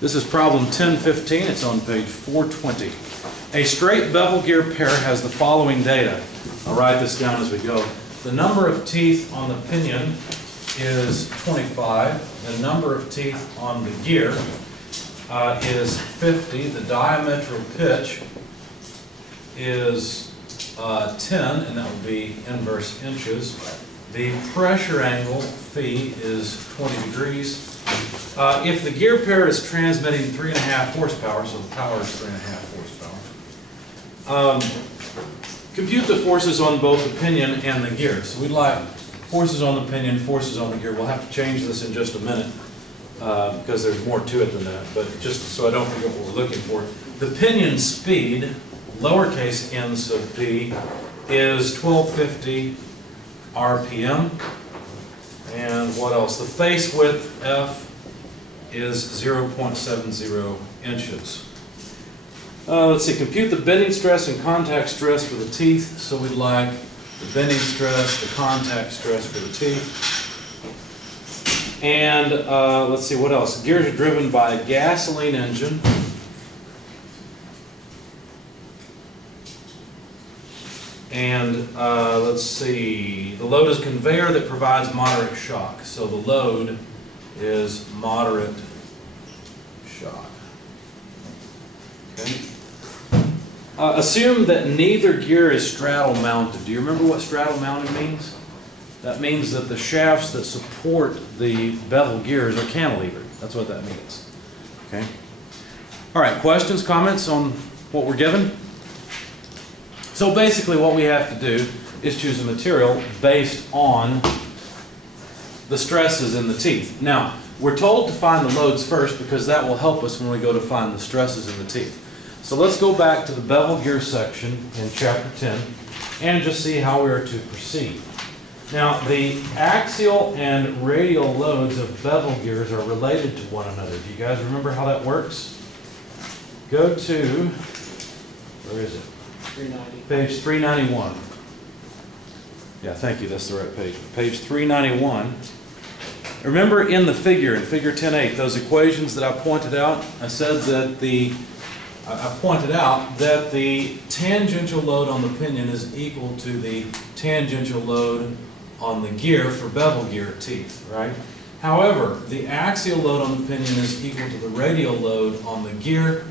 This is problem 1015. It's on page 420. A straight bevel gear pair has the following data. I'll write this down as we go. The number of teeth on the pinion is 25. The number of teeth on the gear is 50. The diametral pitch is 10, and that would be inverse inches. The pressure angle, phi, is 20 degrees. If the gear pair is transmitting 3.5 horsepower, so the power is 3.5 horsepower, compute the forces on both the pinion and the gear. So we'd like forces on the pinion, forces on the gear. We'll have to change this in just a minute because there's more to it than that, but just so I don't forget what we're looking for. The pinion speed, lowercase n sub p, is 1250 RPM. And what else? The face width, F, is 0.70 inches. Let's see, compute the bending stress and contact stress for the teeth. So we'd like the bending stress, the contact stress for the teeth. And let's see, what else? Gears are driven by a gasoline engine. And let's see, the load is a conveyor that provides moderate shock. So the load is moderate shock. Okay. Assume that neither gear is straddle mounted. Do you remember what straddle mounting means? That means that the shafts that support the bevel gears are cantilevered. That's what that means. Okay. All right, questions, comments on what we're given? So basically what we have to do is choose a material based on the stresses in the teeth. Now, we're told to find the loads first because that will help us when we go to find the stresses in the teeth. So let's go back to the bevel gear section in chapter 10 and just see how we are to proceed. Now, the axial and radial loads of bevel gears are related to one another. Do you guys remember how that works? Go to, where is it? 390. Page 391. Yeah, thank you, that's the right page. Page 391. Remember in the figure, in figure 10.8, those equations that I pointed out? I said that I pointed out that the tangential load on the pinion is equal to the tangential load on the gear for bevel gear teeth, right? However, the axial load on the pinion is equal to the radial load on the gear.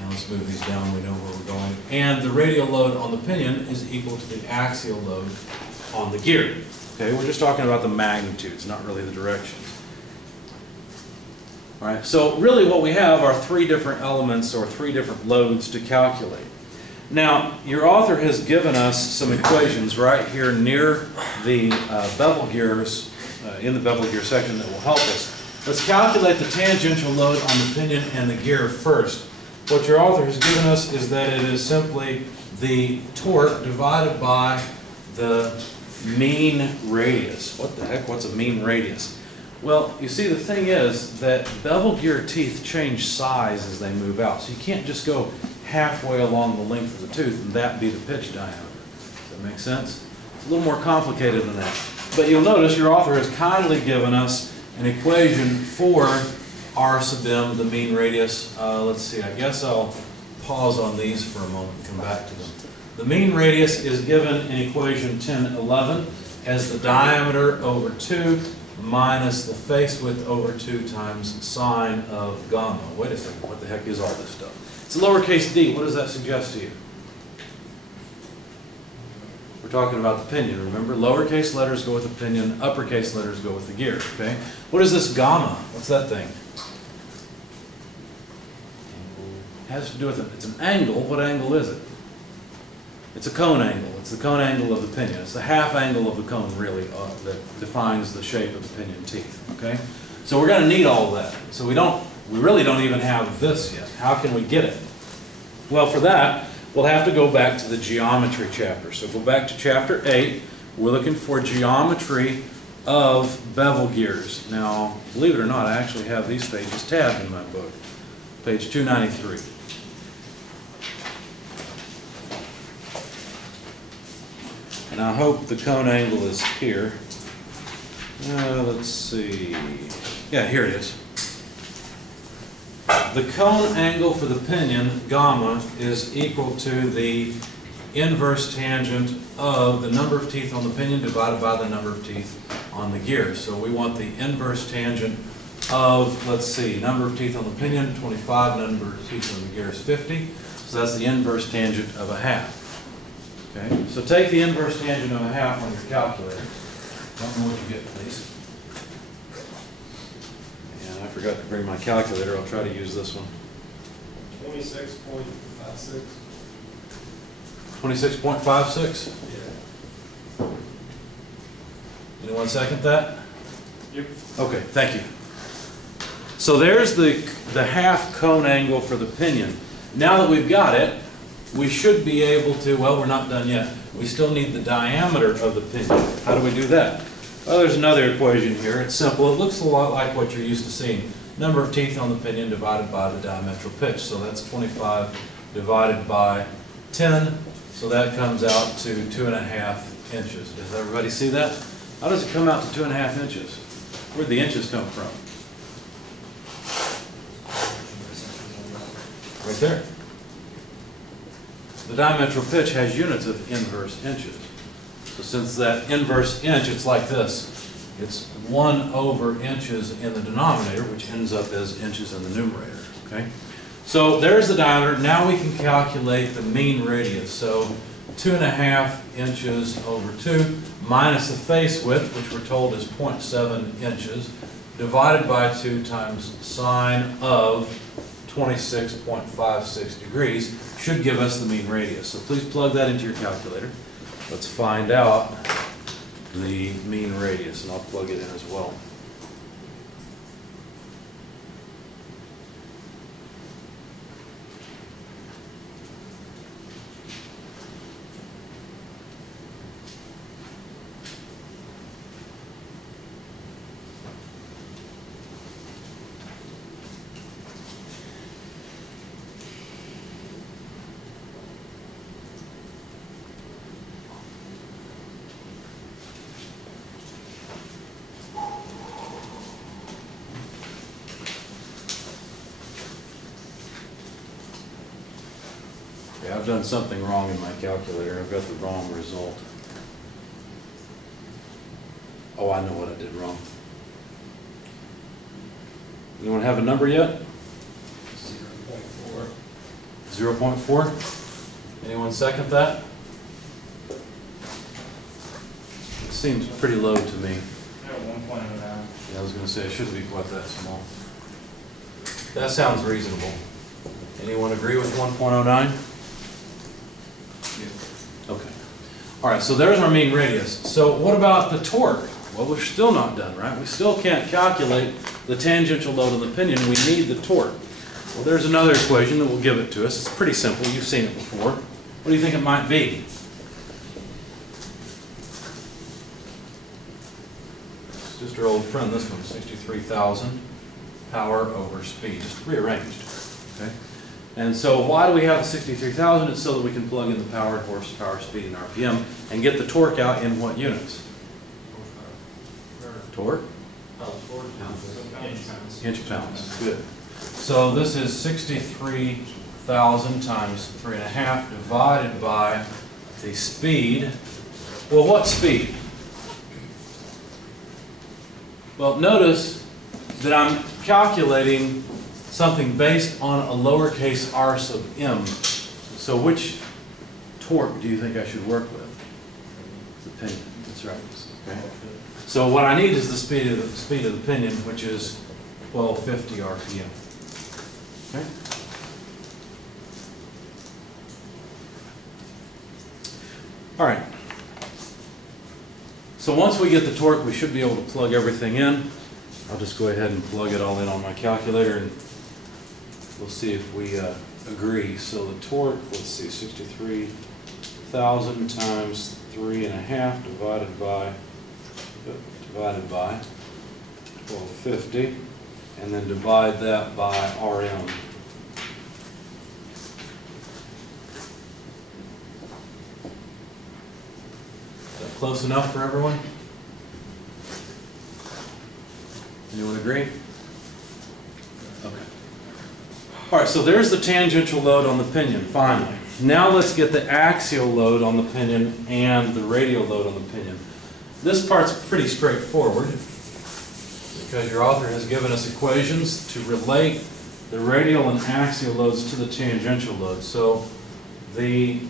And let's move these down, we know where we're going. And the radial load on the pinion is equal to the axial load on the gear. Okay, we're just talking about the magnitudes, not really the directions. All right, so really what we have are three different elements or three different loads to calculate. Now, your author has given us some equations right here near the bevel gears, in the bevel gear section that will help us. Let's calculate the tangential load on the pinion and the gear first. What your author has given us is that it is simply the torque divided by the mean radius. What the heck, what's a mean radius? Well, you see, the thing is that bevel gear teeth change size as they move out. So you can't just go halfway along the length of the tooth and that be the pitch diameter. Does that make sense? It's a little more complicated than that. But you'll notice your author has kindly given us an equation for R sub m, the mean radius. Let's see, I guess I'll pause on these for a moment and come back to them. The mean radius is given in equation 1011 as the diameter over 2 minus the face width over 2 times sine of gamma. Wait a second, what the heck is all this stuff? It's lowercase d. What does that suggest to you? We're talking about the pinion, remember? Lowercase letters go with the pinion, uppercase letters go with the gear, okay? What is this gamma? What's that thing? It has to do with it. It's an angle. What angle is it? It's a cone angle. It's the cone angle of the pinion. It's the half angle of the cone, really, that defines the shape of the pinion teeth. Okay, so we're going to need all of that. So we really don't even have this yet. How can we get it? Well, for that, we'll have to go back to the geometry chapter. So go back to chapter 8. We're looking for geometry of bevel gears. Now, believe it or not, I actually have these pages tabbed in my book. Page 293. And I hope the cone angle is here. Let's see. Yeah, here it is. the cone angle for the pinion, gamma, is equal to the inverse tangent of the number of teeth on the pinion divided by the number of teeth on the gear. So we want the inverse tangent of, let's see, number of teeth on the pinion, 25, number of teeth on the gear is 50. So that's the inverse tangent of a half. Okay, so take the inverse tangent of a half on your calculator. Tell me what you get, please. And I forgot to bring my calculator. I'll try to use this one. 26.56. 26.56? Yeah. Anyone second that? Yep. Okay, thank you. So there's the half cone angle for the pinion. Now that we've got it, we should be able to, well, we're not done yet. We still need the diameter of the pinion. How do we do that? Well, there's another equation here. It's simple. It looks a lot like what you're used to seeing. Number of teeth on the pinion divided by the diametral pitch. So that's 25 divided by 10. So that comes out to 2.5 inches. Does everybody see that? How does it come out to 2.5 inches? Where'd the inches come from? Right there. The diametral pitch has units of inverse inches. So since that inverse inch, it's like this. It's 1 over inches in the denominator, which ends up as inches in the numerator. Okay? So there's the diameter. Now we can calculate the mean radius. So 2.5 inches over 2 minus the face width, which we're told is 0.7 inches, divided by 2 times sine of 26.56 degrees should give us the mean radius. So please plug that into your calculator. Let's find out the mean radius, and I'll plug it in as well. Yeah, I've done something wrong in my calculator. I've got the wrong result. Oh, I know what I did wrong. Anyone have a number yet? 0.4. 0.4? Anyone second that? It seems pretty low to me. Yeah, 1.09. Yeah, I was going to say it shouldn't be quite that small. That sounds reasonable. Anyone agree with 1.09? Okay. All right, so there's our mean radius. So what about the torque? Well, we're still not done, right? We still can't calculate the tangential load on the pinion. We need the torque. Well, there's another equation that will give it to us. It's pretty simple. You've seen it before. What do you think it might be? It's just our old friend, this one, 63,000 power over speed, just rearranged. Okay? And so why do we have the 63,000? It's so that we can plug in the power, horsepower, speed, and RPM and get the torque out in what units? Torque? Inch pounds. Good. So this is 63,000 times 3.5 divided by the speed. Well, what speed? Well, notice that I'm calculating something based on a lowercase r sub m. So which torque do you think I should work with? The pinion. That's right. Okay. So what I need is the speed of the pinion, which is 1250 RPM. Okay. All right. So once we get the torque, we should be able to plug everything in. I'll just go ahead and plug it all in on my calculator, and we'll see if we agree. So the torque, let's see, 63,000 times 3.5 divided by 1250, and then divide that by RM. Is that close enough for everyone? Anyone agree? Okay. All right, so there's the tangential load on the pinion, finally. Now let's get the axial load on the pinion and the radial load on the pinion. This part's pretty straightforward because your author has given us equations to relate the radial and axial loads to the tangential load. So the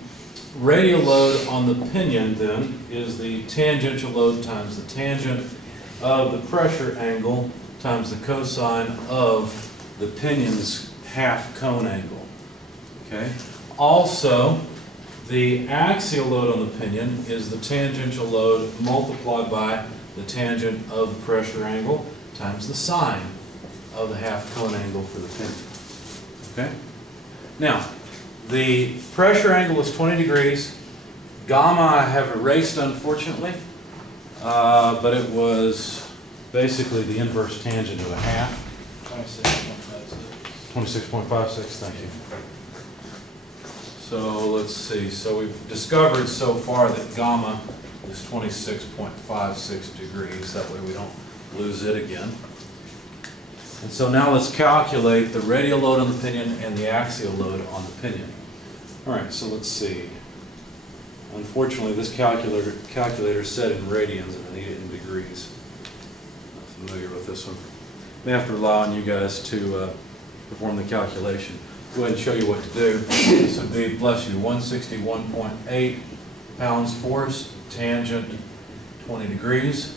radial load on the pinion then is the tangential load times the tangent of the pressure angle times the cosine of the pinion's half cone angle. Okay. Also, the axial load on the pinion is the tangential load multiplied by the tangent of the pressure angle times the sine of the half cone angle for the pinion. Okay. Now, the pressure angle is 20 degrees. Gamma I have erased, unfortunately, but it was basically the inverse tangent of a half. 26.56, thank you. So let's see, so we've discovered so far that gamma is 26.56 degrees, that way we don't lose it again. And so now let's calculate the radial load on the pinion and the axial load on the pinion. All right, so let's see. Unfortunately, this calculator is set in radians and I need it in degrees. I'm not familiar with this one. I may have to rely on you guys to perform the calculation. Go ahead and show you what to do. This would be, bless you, 161.8 pounds force, tangent 20 degrees,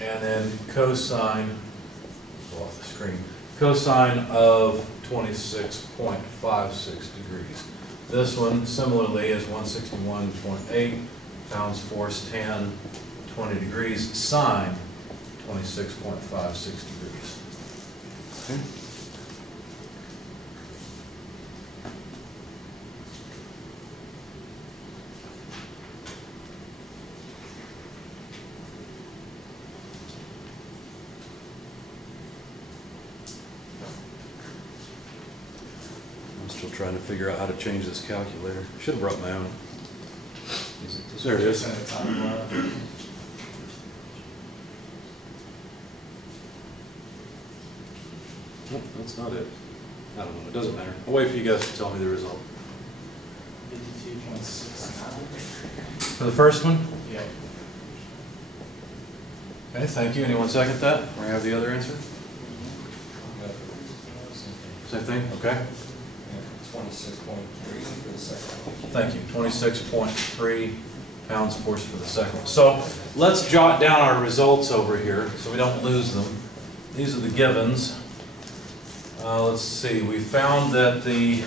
and then cosine, go off the screen, cosine of 26.56 degrees. This one similarly is 161.8 pounds force, tan 20 degrees, sine 26.56 degrees. Okay. Still trying to figure out how to change this calculator. Should have brought my own. There it is. Nope, that's not it. I don't know. It doesn't matter. I'll wait for you guys to tell me the result. 52.69. For the first one? Yeah. Okay, thank you. Anyone second that? Or have the other answer? Same thing? Okay. 26.3 for the second one. Thank you. 26.3 pounds force for the second one. So let's jot down our results over here so we don't lose them. These are the givens. Let's see. We found that the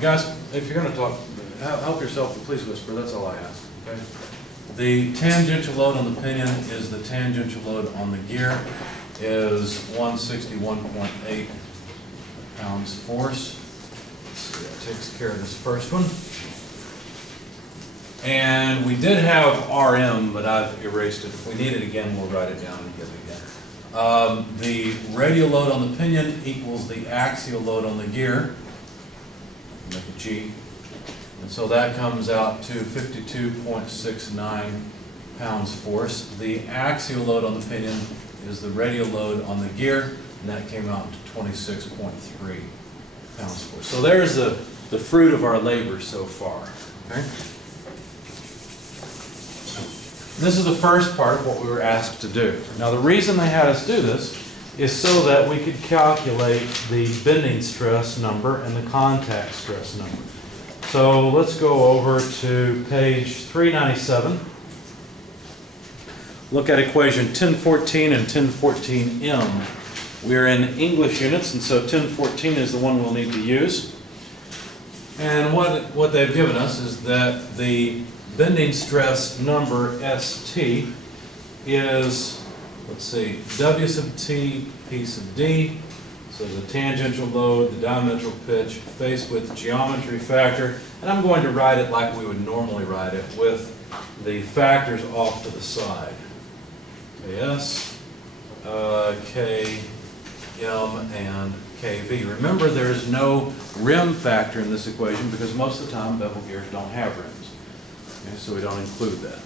guys, if you're going to talk, help yourself, but please whisper. That's all I ask. Okay. The tangential load on the pinion is the tangential load on the gear. Is 161.8 pounds force. Let's see, that takes care of this first one. And we did have RM, but I've erased it. If we need it again, we'll write it down and get it again. The radial load on the pinion equals the axial load on the gear. Make a G. And so that comes out to 52.69 pounds force. The axial load on the pinion is the radial load on the gear, and that came out to 26.3 pounds force. So there's the fruit of our labor so far. Okay? This is the first part of what we were asked to do. Now the reason they had us do this is so that we could calculate the bending stress number and the contact stress number. So let's go over to page 397. Look at equation 1014 and 1014M. We're in English units, and so 1014 is the one we'll need to use. And what they've given us is that the bending stress number ST is, let's see, W sub T, P sub D. So the tangential load, the diametral pitch, face width, geometry factor. And I'm going to write it like we would normally write it with the factors off to the side. KS, KM, and KV. Remember, there's no rim factor in this equation because most of the time bevel gears don't have rims. Okay, so we don't include that.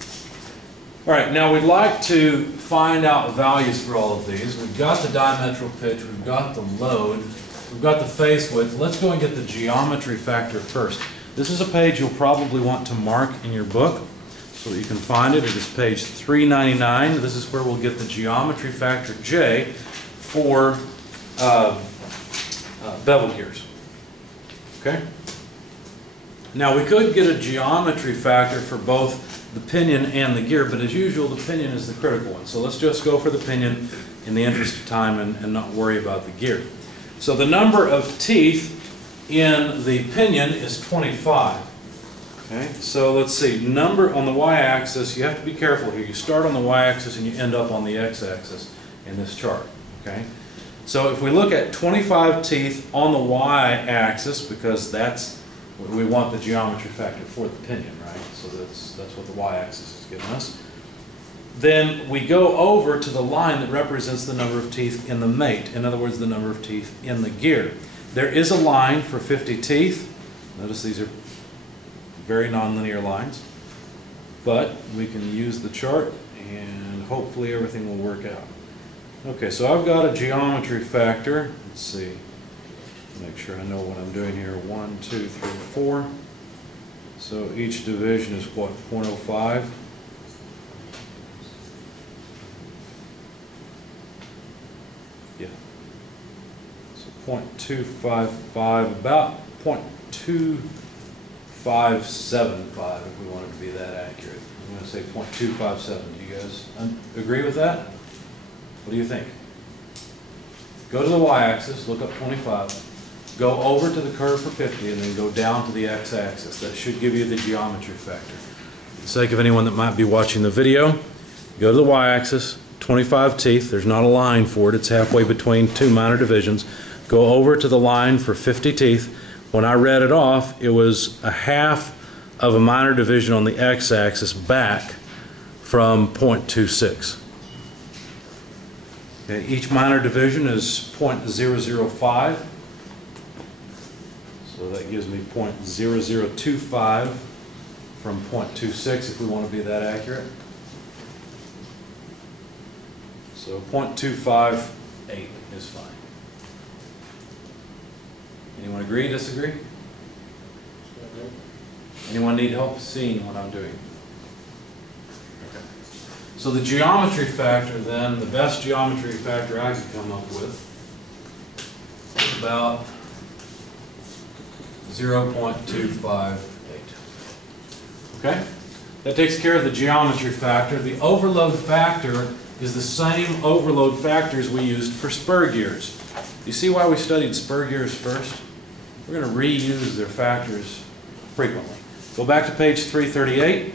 All right, now we'd like to find out values for all of these. We've got the diametral pitch, we've got the load, we've got the face width. Let's go and get the geometry factor first. This is a page you'll probably want to mark in your book so that you can find it. It is page 399. This is where we'll get the geometry factor J for bevel gears. Okay? Now we could get a geometry factor for both the pinion and the gear, but as usual the pinion is the critical one. So let's just go for the pinion in the interest of time and not worry about the gear. So the number of teeth in the pinion is 25. Okay, so let's see, number on the y-axis, you have to be careful here. You start on the y-axis and you end up on the x-axis in this chart. Okay, so if we look at 25 teeth on the y-axis, because that's we want the geometry factor for the pinion, right? So that's what the y-axis is giving us. Then we go over to the line that represents the number of teeth in the mate. In other words, the number of teeth in the gear. There is a line for 50 teeth. Notice these are very nonlinear lines. But we can use the chart and hopefully everything will work out. Okay, so I've got a geometry factor. Let's see. Make sure I know what I'm doing here. 1, 2, 3, 4. So each division is what, 0.05? Yeah. So 0.255, about 0.2575 if we wanted to be that accurate. I'm going to say 0.257. Do you guys agree with that? What do you think? Go to the y-axis, look up 25. Go over to the curve for 50 and then go down to the x-axis. That should give you the geometry factor. For the sake of anyone that might be watching the video, go to the y-axis, 25 teeth. There's not a line for it. It's halfway between two minor divisions. Go over to the line for 50 teeth. When I read it off, it was a half of a minor division on the x-axis back from 0.26. Okay, each minor division is 0.005. So that gives me 0.0025 from 0.26 if we want to be that accurate. So 0.258 is fine. Anyone agree, disagree? Anyone need help seeing what I'm doing? Okay. So the geometry factor then, the best geometry factor I could come up with is about 0.258. Okay? That takes care of the geometry factor. The overload factor is the same overload factors we used for spur gears. You see why we studied spur gears first? We're going to reuse their factors frequently. Go back to page 338.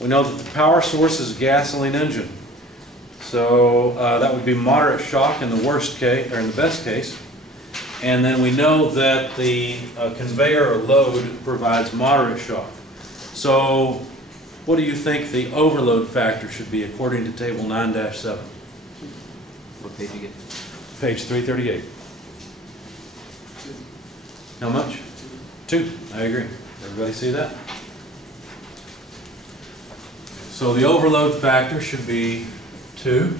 We know that the power source is a gasoline engine. So that would be moderate shock in the worst case, or in the best case. And then we know that the conveyor or load provides moderate shock. So what do you think the overload factor should be according to table 9-7? What page you get? Page 338. How much? 2. I agree. Everybody see that? So the overload factor should be 2.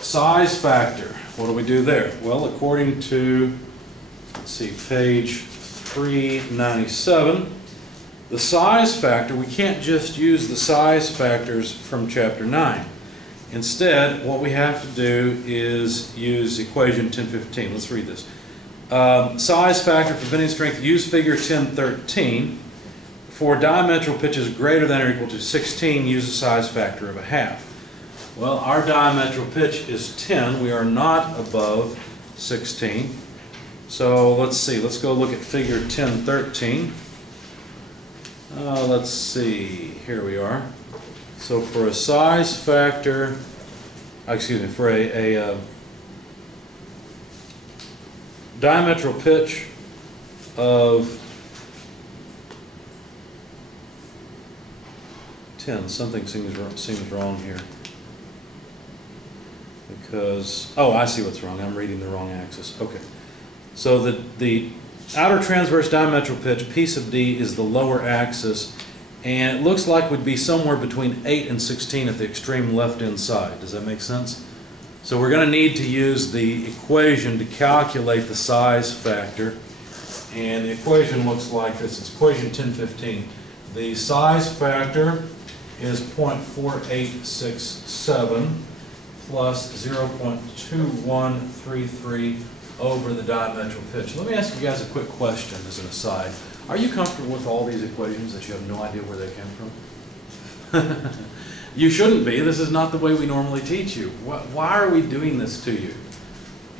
Size factor. What do we do there? Well, according to, let's see, page 397, the size factor, we can't just use the size factors from chapter 9. Instead, what we have to do is use equation 1015. Let's read this. Size factor for bending strength, use figure 1013. For diametral pitches greater than or equal to 16, use a size factor of 1/2. Well, our diametral pitch is 10. We are not above 16. So let's see. Let's go look at figure 1013. Let's see. Here we are. So for a size factor, excuse me, for a diametral pitch of 10, something seems wrong here. Because, oh, I see what's wrong. I'm reading the wrong axis. Okay. So the outer transverse diametral pitch, P sub D, is the lower axis, and it looks like would be somewhere between 8 and 16 at the extreme left-hand side. Does that make sense? So we're going to need to use the equation to calculate the size factor, and the equation looks like this. It's equation 1015. The size factor is 0.4867 plus 0.2133 over the diametral pitch. Let me ask you guys a quick question as an aside. Are you comfortable with all these equations that you have no idea where they came from? You shouldn't be. This is not the way we normally teach you. Why are we doing this to you?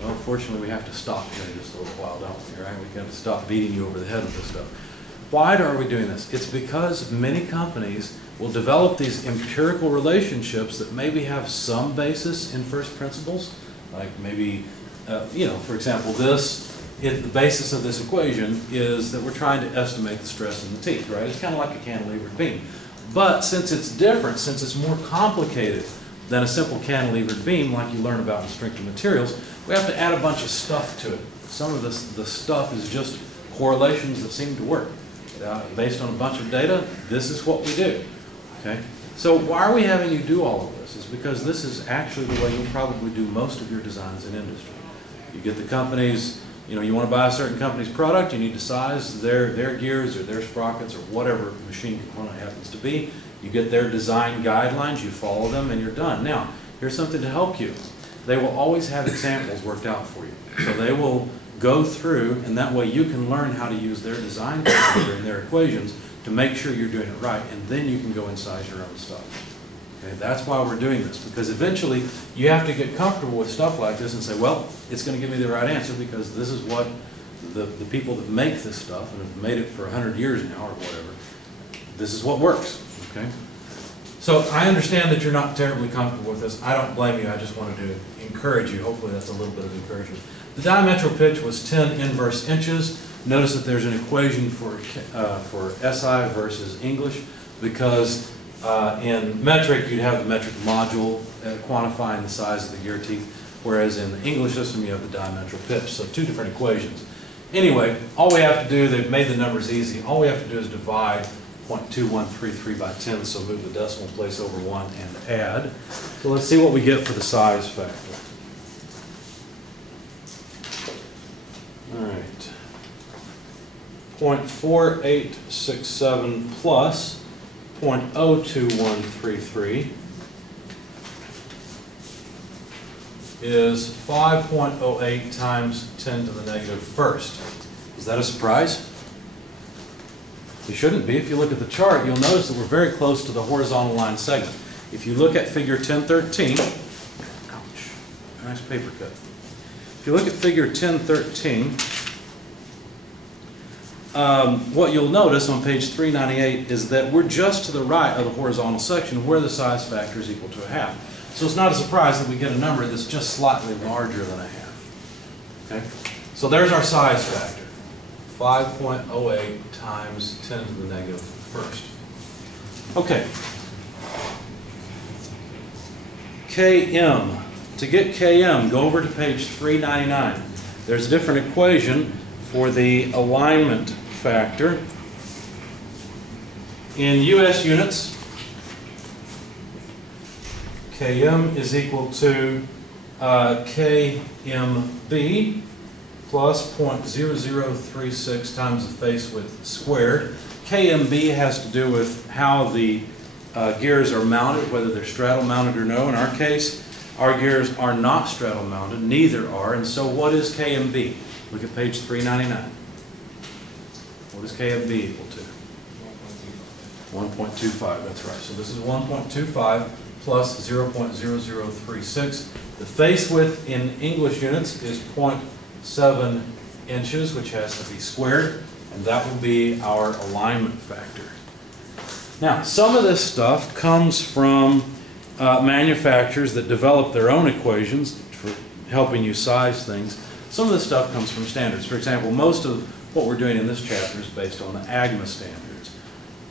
Well, fortunately, we have to stop here in just a little while, don't we? Right? We got to stop beating you over the head with this stuff. Why are we doing this? It's because many companies will develop these empirical relationships that maybe have some basis in first principles, like maybe, for example, the basis of this equation is that we're trying to estimate the stress in the teeth, right? It's kind of like a cantilevered beam. But since it's different, since it's more complicated than a simple cantilevered beam like you learn about in strength of materials, we have to add a bunch of stuff to it. Some of the stuff is just correlations that seem to work. Based on a bunch of data, this is what we do. Okay? So why are we having you do all of this? It's because this is actually the way you'll probably do most of your designs in industry. You get the companies, you want to buy a certain company's product, you need to size their gears or their sprockets or whatever machine component happens to be. You get their design guidelines, you follow them, and you're done. Now, here's something to help you. They will always have examples worked out for you. So they will go through, and that way you can learn how to use their design criteria and their equations to make sure you're doing it right, and then you can go and size your own stuff. Okay, that's why we're doing this, because eventually you have to get comfortable with stuff like this and say, well, it's going to give me the right answer because this is what the people that make this stuff and have made it for 100 years now or whatever, this is what works. Okay? So I understand that you're not terribly comfortable with this. I don't blame you. I just wanted to encourage you. Hopefully that's a little bit of encouragement. The diametral pitch was 10 inverse inches. Notice that there's an equation for SI versus English, because in metric you'd have the metric module quantifying the size of the gear teeth, whereas in the English system you have the diametral pitch. So two different equations. Anyway, all we have to do, they've made the numbers easy, all we have to do is divide 0.2133 by 10, so move the decimal place over 1 and add. So let's see what we get for the size factor. All right. 0.4867 plus 0.02133 is 5.08 times 10 to the negative first. Is that a surprise? It shouldn't be. If you look at the chart, you'll notice that we're very close to the horizontal line segment. If you look at figure 1013, ouch, nice paper cut. If you look at figure 1013, what you'll notice on page 398 is that we're just to the right of the horizontal section where the size factor is equal to 1/2. So it's not a surprise that we get a number that's just slightly larger than 1/2. Okay? So there's our size factor. 5.08 times 10 to the negative first. Okay. Km. To get Km, go over to page 399. There's a different equation for the alignment factor. In US units, Km is equal to Kmb plus 0.0036 times the face width squared. Kmb has to do with how the gears are mounted, whether they're straddle mounted or no. In our case, our gears are not straddle mounted, neither are. And so what is Kmb? Look at page 399. What is Kmb equal to? 1.25, that's right. So this is 1.25 plus 0.0036. The face width in English units is 0.7 inches, which has to be squared, and that will be our alignment factor. Now, some of this stuff comes from manufacturers that develop their own equations for helping you size things. Some of this stuff comes from standards. For example, most of what we're doing in this chapter is based on the AGMA standards.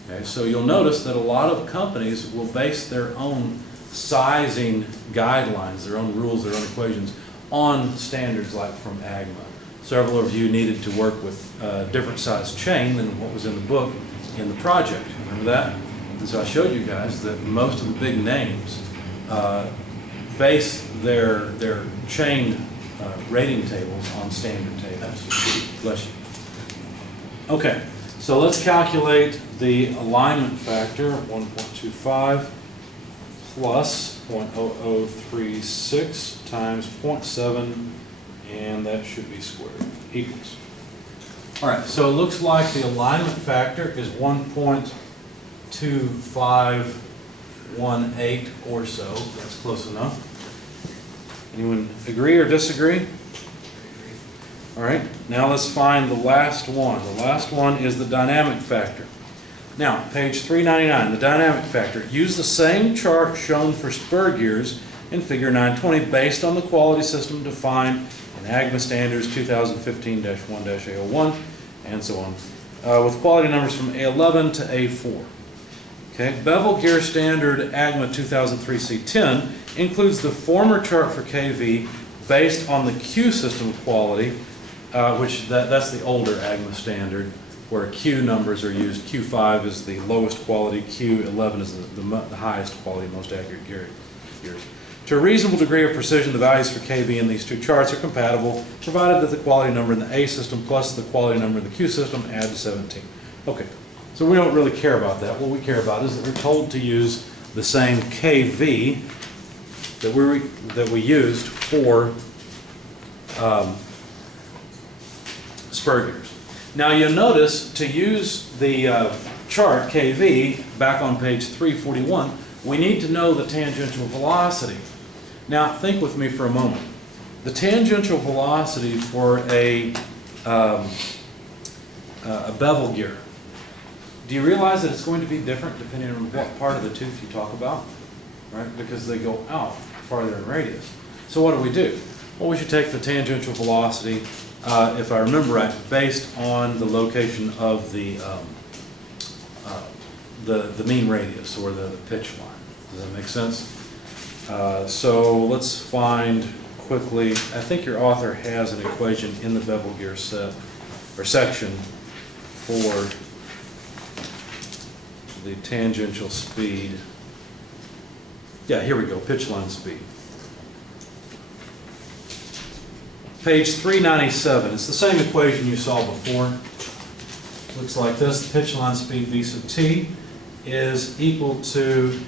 Okay, so you'll notice that a lot of companies will base their own sizing guidelines, their own rules, their own equations on standards like from AGMA. Several of you needed to work with a different size chain than what was in the book in the project. Remember that? And so I showed you guys that most of the big names base their chain rating tables on standard tables. Bless you. Okay, so let's calculate the alignment factor, 1.25 plus 0.0036 times 0.7, and that should be squared, equals. All right, so it looks like the alignment factor is 1.2518 or so. That's close enough. Anyone agree or disagree? All right, now let's find the last one. The last one is the dynamic factor. Now, page 399, the dynamic factor. Use the same chart shown for spur gears in figure 920 based on the quality system defined in AGMA standards 2015-1-A01 and so on, with quality numbers from A11 to A4. Okay, bevel gear standard AGMA 2003-C10 includes the former chart for KV based on the Q system quality, which that's the older AGMA standard, where Q numbers are used. Q5 is the lowest quality, Q11 is the highest quality, most accurate gears. To a reasonable degree of precision, the values for KV in these two charts are compatible, provided that the quality number in the A system plus the quality number in the Q system add to 17. Okay, so we don't really care about that. What we care about is that we're told to use the same KV that we used for spur gears. Now you'll notice to use the chart KV back on page 341, we need to know the tangential velocity. Now think with me for a moment. The tangential velocity for a bevel gear, do you realize that it's going to be different depending on what part of the tooth you talk about? Right? Because they go out farther in radius. So what do? Well, we should take the tangential velocity, if I remember right, based on the location of the mean radius or the pitch line. Does that make sense? So let's find quickly. I think your author has an equation in the bevel gear set or section for the tangential speed. Yeah, here we go, pitch line speed. Page 397, it's the same equation you saw before. Looks like this, the pitch line speed V sub t is equal to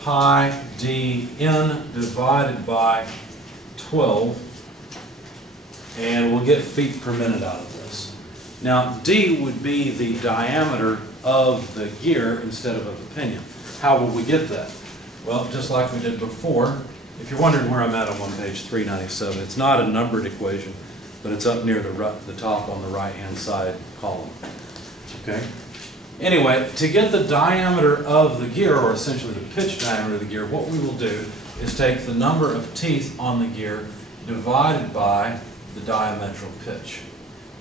pi dn divided by 12, and we'll get feet per minute out of this. Now, d would be the diameter of the gear instead of the pinion. How will we get that? Well, just like we did before, if you're wondering where I'm at on page 397, it's not a numbered equation, but it's up near the top on the right-hand side column. Okay? Anyway, to get the diameter of the gear, or essentially the pitch diameter of the gear, what we will do is take the number of teeth on the gear divided by the diametral pitch.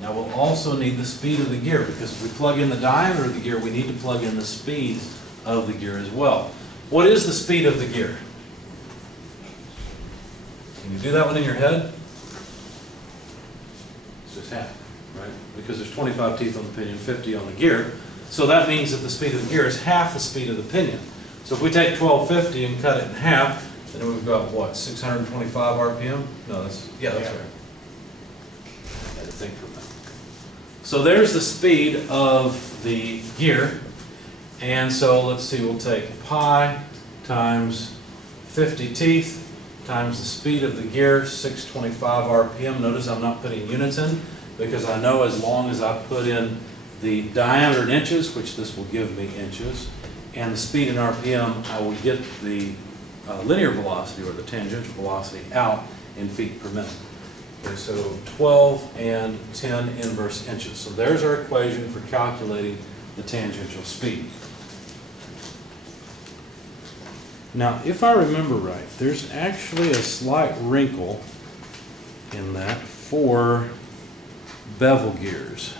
Now we'll also need the speed of the gear, because if we plug in the diameter of the gear, we need to plug in the speed of the gear as well. What is the speed of the gear? Can you do that one in your head? It's just half, right? Because there's 25 teeth on the pinion, 50 on the gear. So that means that the speed of the gear is half the speed of the pinion. So if we take 1250 and cut it in half, then we've got what, 625 RPM? No, that's right. I had to think for a minute. So there's the speed of the gear. And so let's see, we'll take pi times 50 teeth times the speed of the gear, 625 RPM. Notice I'm not putting units in, because I know as long as I put in the diameter in inches, which this will give me inches, and the speed in RPM, I will get the linear velocity or the tangential velocity out in feet per minute. Okay, so 12 and 10 inverse inches. So there's our equation for calculating the tangential speed. Now, if I remember right, there's actually a slight wrinkle in that for bevel gears,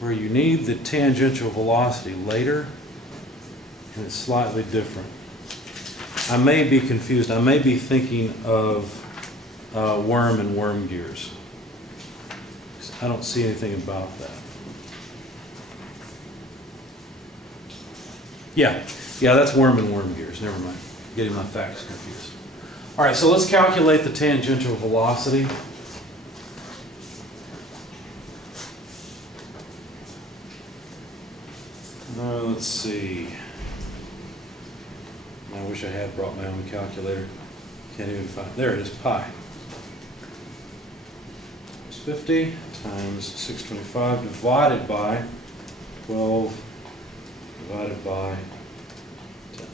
where you need the tangential velocity later, and it's slightly different. I may be confused. I may be thinking of worm and worm gears. I don't see anything about that. Yeah, that's worm and worm gears. Never mind. Getting my facts confused. All right, so let's calculate the tangential velocity. Let's see. I wish I had brought my own calculator. Can't even find. There it is. Pi. It's 50 times 625 divided by 12 divided by 10. I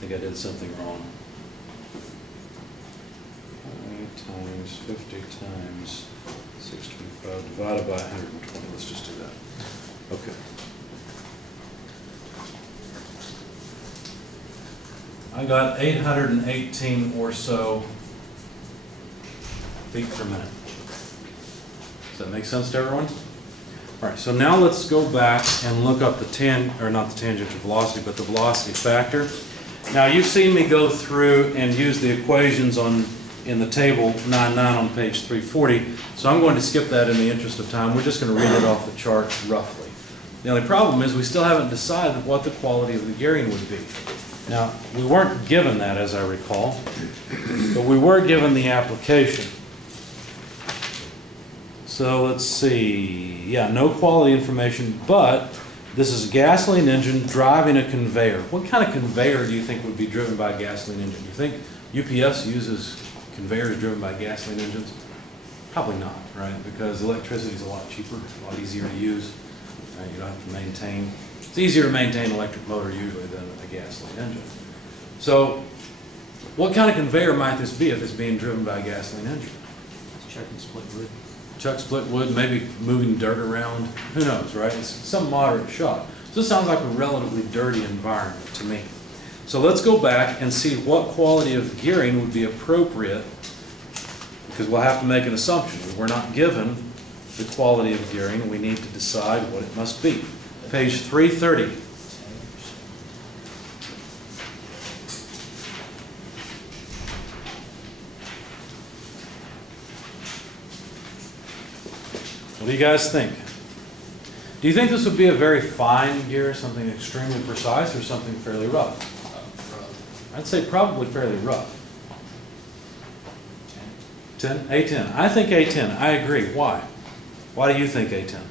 think I did something wrong. Times 50 times 625 divided by 120. Let's just do that. Okay. I got 818 or so feet per minute. Does that make sense to everyone? All right, so now let's go back and look up the not the tangential velocity, but the velocity factor. Now you've seen me go through and use the equations in the table 9.9 on page 340, so I'm going to skip that in the interest of time. We're just going to read it off the chart roughly. The only problem is we still haven't decided what the quality of the gearing would be. Now, we weren't given that, as I recall, but we were given the application. So let's see. Yeah, no quality information, but this is a gasoline engine driving a conveyor. What kind of conveyor do you think would be driven by a gasoline engine? Do you think UPS uses conveyors driven by gasoline engines? Probably not, right? Because electricity is a lot cheaper, a lot easier to use. Right? You don't have to maintain. It's easier to maintain an electric motor usually than a gasoline engine. So, what kind of conveyor might this be if it's being driven by a gasoline engine? It's chuck and split wood. Chuck split wood, maybe moving dirt around. Who knows, right? It's some moderate shot. So this sounds like a relatively dirty environment to me. So let's go back and see what quality of gearing would be appropriate, because we'll have to make an assumption. We're not given the quality of gearing. We need to decide what it must be. Page 330. What do you guys think? Do you think this would be a very fine gear, something extremely precise, or something fairly rough? I'd say probably fairly rough. 10? A10. I think A10. I agree. Why? Why do you think A10?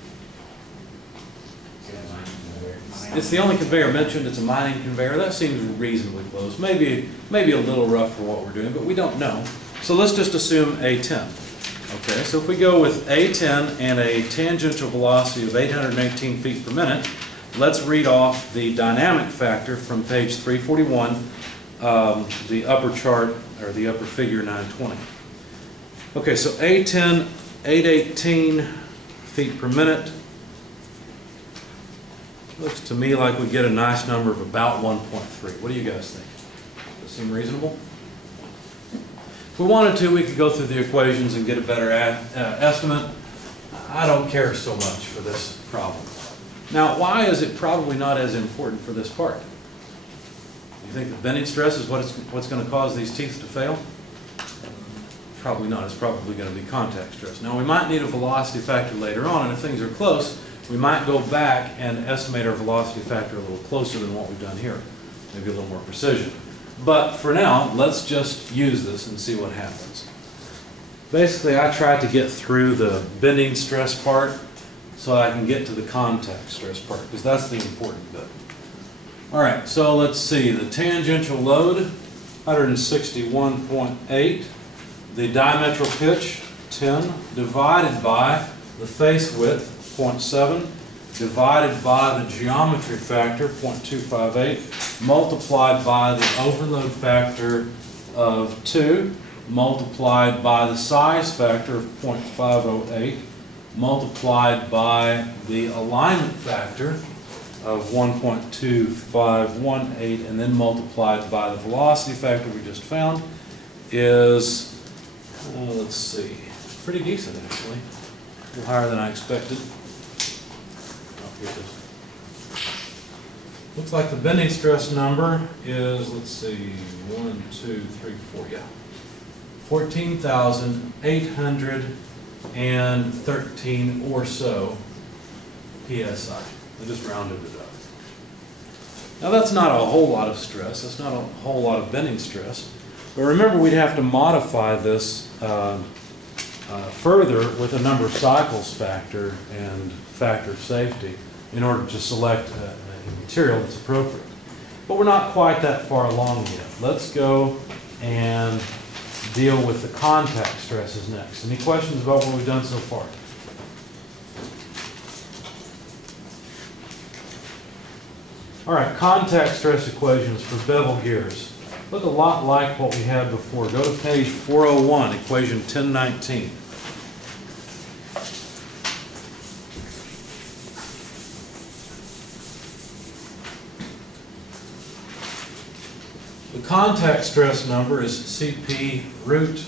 It's the only conveyor mentioned. It's a mining conveyor. That seems reasonably close. Maybe a little rough for what we're doing, but we don't know. So let's just assume A10. Okay, so if we go with A10 and a tangential velocity of 818 feet per minute, let's read off the dynamic factor from page 341, the upper chart, or the upper figure 920. Okay, so A10, 818 feet per minute. Looks to me like we get a nice number of about 1.3. What do you guys think? Does that seem reasonable? If we wanted to, we could go through the equations and get a better estimate. I don't care so much for this problem. Now, why is it probably not as important for this part? Do you think the bending stress is what's going to cause these teeth to fail? Probably not. It's probably going to be contact stress. Now, we might need a velocity factor later on, and if things are close, we might go back and estimate our velocity factor a little closer than what we've done here. Maybe a little more precision. But for now, let's just use this and see what happens. Basically, I tried to get through the bending stress part so I can get to the contact stress part, because that's the important bit. All right, so let's see. The tangential load, 161.8. The diametral pitch, 10, divided by the face width, 0.7, divided by the geometry factor, 0.258, multiplied by the overload factor of 2, multiplied by the size factor of 0.508, multiplied by the alignment factor of 1.2518, and then multiplied by the velocity factor we just found is, let's see, pretty decent actually. A little higher than I expected. Here it is. Looks like the bending stress number is, let's see, 1, 2, 3, 4, yeah. 14,813 or so PSI. I just rounded it up. Now that's not a whole lot of stress, that's not a whole lot of bending stress, but remember we'd have to modify this further with a number of cycles factor and factor of safety in order to select a material that's appropriate. But we're not quite that far along yet. Let's go and deal with the contact stresses next. Any questions about what we've done so far? All right, contact stress equations for bevel gears. Look a lot like what we had before. Go to page 401, equation 1019. The contact stress number is CP root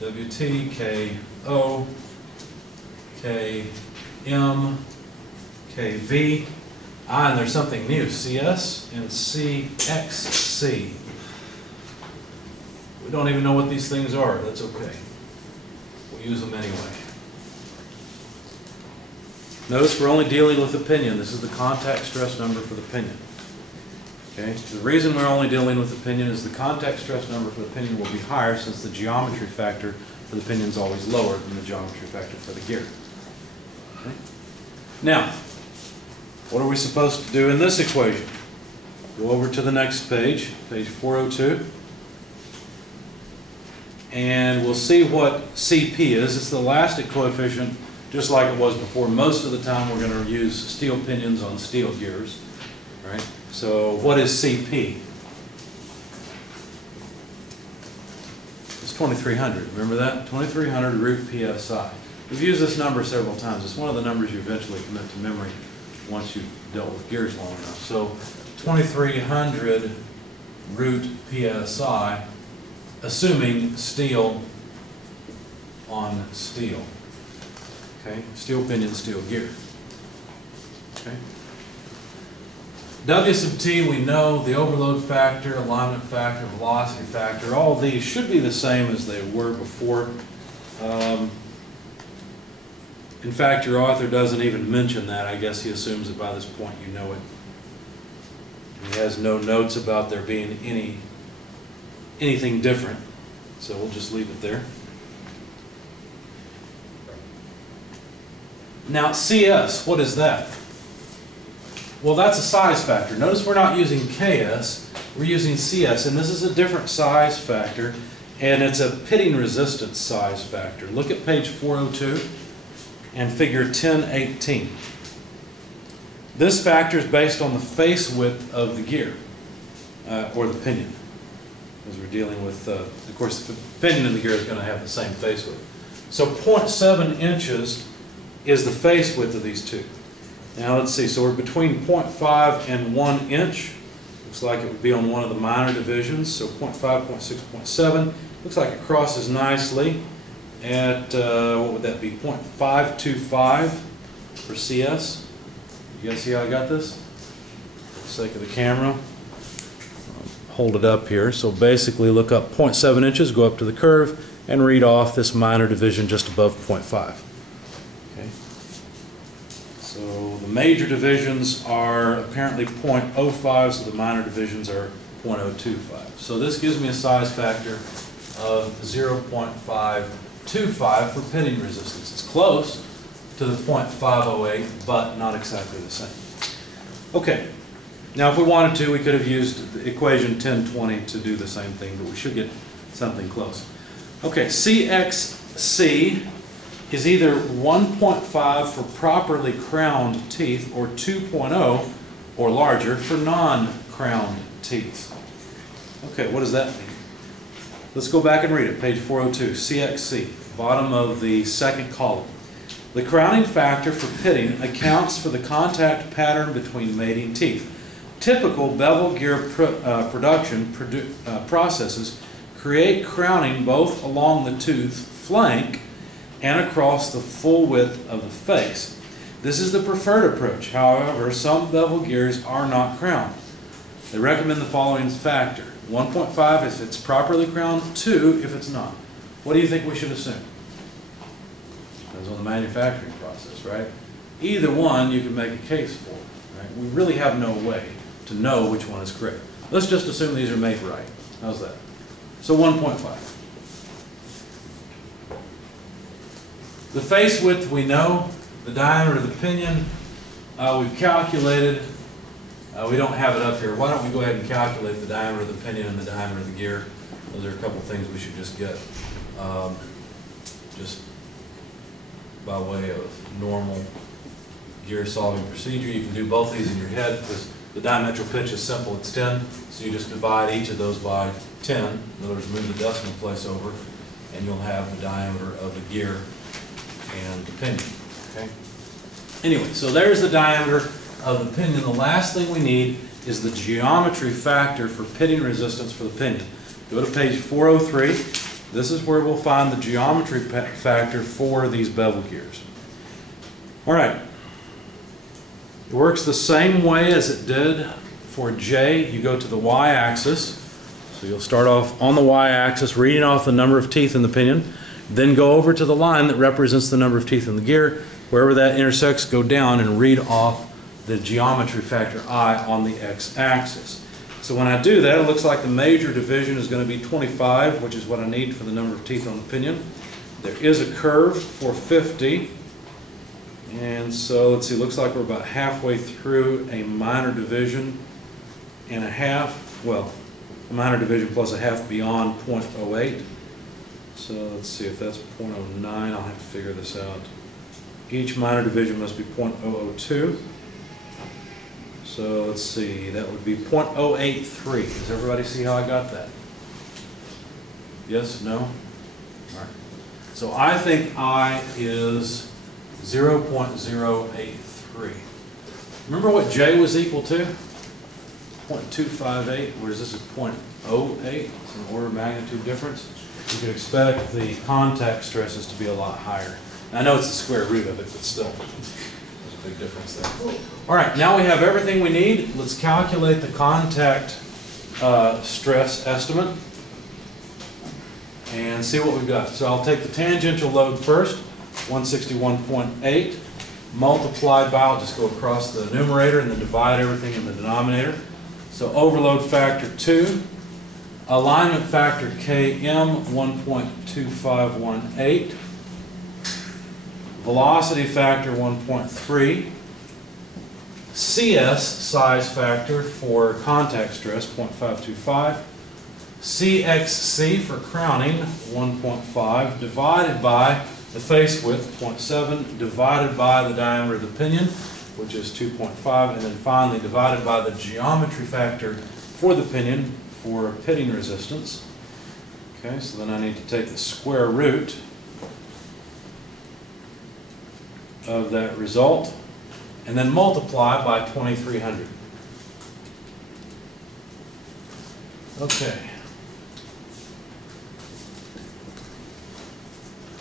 WT KO KM KV. And there's something new, CS and CXC. We don't even know what these things are. That's okay. We'll use them anyway. Notice we're only dealing with the pinion. This is the contact stress number for the pinion. Okay? The reason we're only dealing with the pinion is the contact stress number for the pinion will be higher since the geometry factor for the pinion is always lower than the geometry factor for the gear. Okay? Now, what are we supposed to do in this equation? Go over to the next page, page 402, and we'll see what CP is. It's the elastic coefficient, just like it was before. Most of the time we're going to use steel pinions on steel gears, right? So what is CP? It's 2300. Remember that? 2300 root PSI. We've used this number several times. It's one of the numbers you eventually commit to memory once you've dealt with gears long enough. So 2300 root PSI, assuming steel on steel. Okay, steel pinion, steel gear. Okay. W sub T, we know the overload factor, alignment factor, velocity factor, all of these should be the same as they were before. In fact, your author doesn't even mention that. I guess he assumes that by this point you know it. He has no notes about there being anything different. So we'll just leave it there. Now CS, what is that? Well, that's a size factor. Notice we're not using KS, we're using CS, and this is a different size factor, and it's a pitting resistance size factor. Look at page 402. And figure 1018. This factor is based on the face width of the gear, or the pinion, as we're dealing with, of course, the pinion and the gear is going to have the same face width. So 0.7 inches is the face width of these two. Now let's see, so we're between 0.5 and 1 inch. Looks like it would be on one of the minor divisions, so 0.5, 0.6, 0.7. Looks like it crosses nicely at, what would that be, 0.525 for CS. You guys see how I got this? For the sake of the camera, I'll hold it up here. So basically look up 0.7 inches, go up to the curve, and read off this minor division just above 0.5. Okay. So the major divisions are apparently 0.05, so the minor divisions are 0.025. So this gives me a size factor of 0.525 for pitting resistance. It's close to the 0.508, but not exactly the same. Okay, now if we wanted to, we could have used the equation 1020 to do the same thing, but we should get something close. Okay, CXC is either 1.5 for properly crowned teeth or 2.0 or larger for non-crowned teeth. Okay, what does that mean? Let's go back and read it, page 402, CXC, bottom of the second column. The crowning factor for pitting accounts for the contact pattern between mating teeth. Typical bevel gear production processes create crowning both along the tooth flank and across the full width of the face. This is the preferred approach. However, some bevel gears are not crowned. They recommend the following factor. 1.5 if it's properly crowned, 2 if it's not. What do you think we should assume? Depends on the manufacturing process, right? Either one you can make a case for, Right? We really have no way to know which one is correct. Let's just assume these are made right. How's that? So 1.5. The face width we know, the diameter of the pinion we've calculated. We don't have it up here. Why don't we go ahead and calculate the diameter of the pinion and the diameter of the gear? Those are a couple things we should just get just by way of normal gear solving procedure. You can do both these in your head because the diametral pitch is simple. It's 10, so you just divide each of those by 10. In other words, move the decimal place over, and you'll have the diameter of the gear and the pinion. Okay. Anyway, so there's the diameter of the pinion. The last thing we need is the geometry factor for pitting resistance for the pinion. Go to page 403. This is where we'll find the geometry factor for these bevel gears. All right. It works the same way as it did for J. You go to the y-axis. So you'll start off on the y-axis, reading off the number of teeth in the pinion. Then go over to the line that represents the number of teeth in the gear. Wherever that intersects, go down and read off the geometry factor I on the x-axis. So when I do that, it looks like the major division is going to be 25, which is what I need for the number of teeth on the pinion. There is a curve for 50. And so let's see, looks like we're about halfway through a minor division and a half. Well, a minor division plus a half beyond 0.08. So let's see, if that's 0.09, I'll have to figure this out. Each minor division must be 0.002. So let's see, that would be 0.083. Does everybody see how I got that? Yes? No? All right. So I think I is 0.083. Remember what J was equal to? 0.258, whereas this is 0.08. It's an order of magnitude difference. You could expect the contact stresses to be a lot higher. I know it's the square root of it, but still, there's a big difference there. All right, now we have everything we need. Let's calculate the contact stress estimate and see what we've got. So I'll take the tangential load first, 161.8, multiplied by, I'll just go across the numerator and then divide everything in the denominator. So overload factor 2. Alignment factor Km, 1.2518. Velocity factor, 1.3. CS, size factor for contact stress, 0.525. CXC for crowning, 1.5, divided by the face width, 0.7, divided by the diameter of the pinion, which is 2.5, and then finally divided by the geometry factor for the pinion, for pitting resistance. Okay, so then I need to take the square root of that result and then multiply by 2300. Okay.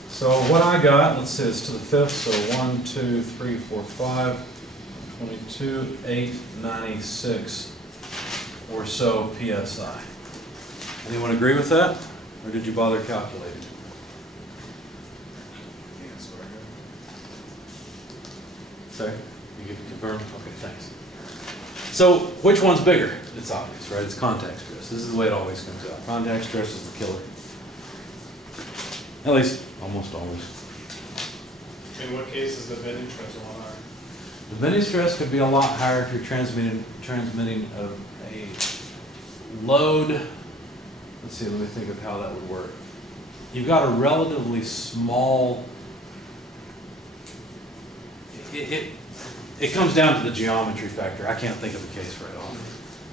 So what I got, let's see, it's to the fifth, so 1, 2, 3, 4, 5, 22, 8, 96 or so PSI. Anyone agree with that? Or did you bother calculating? Sorry? You get confirmed? Okay, thanks. So which one's bigger? It's obvious, right? It's contact stress. This is the way it always comes out. Contact stress is the killer. At least, almost always. In what case is the bending stress a lot higher? The bending stress could be a lot higher if you're transmitting a load. Let's see, let me think of how that would work. You've got a relatively small, it comes down to the geometry factor. I can't think of the case right off.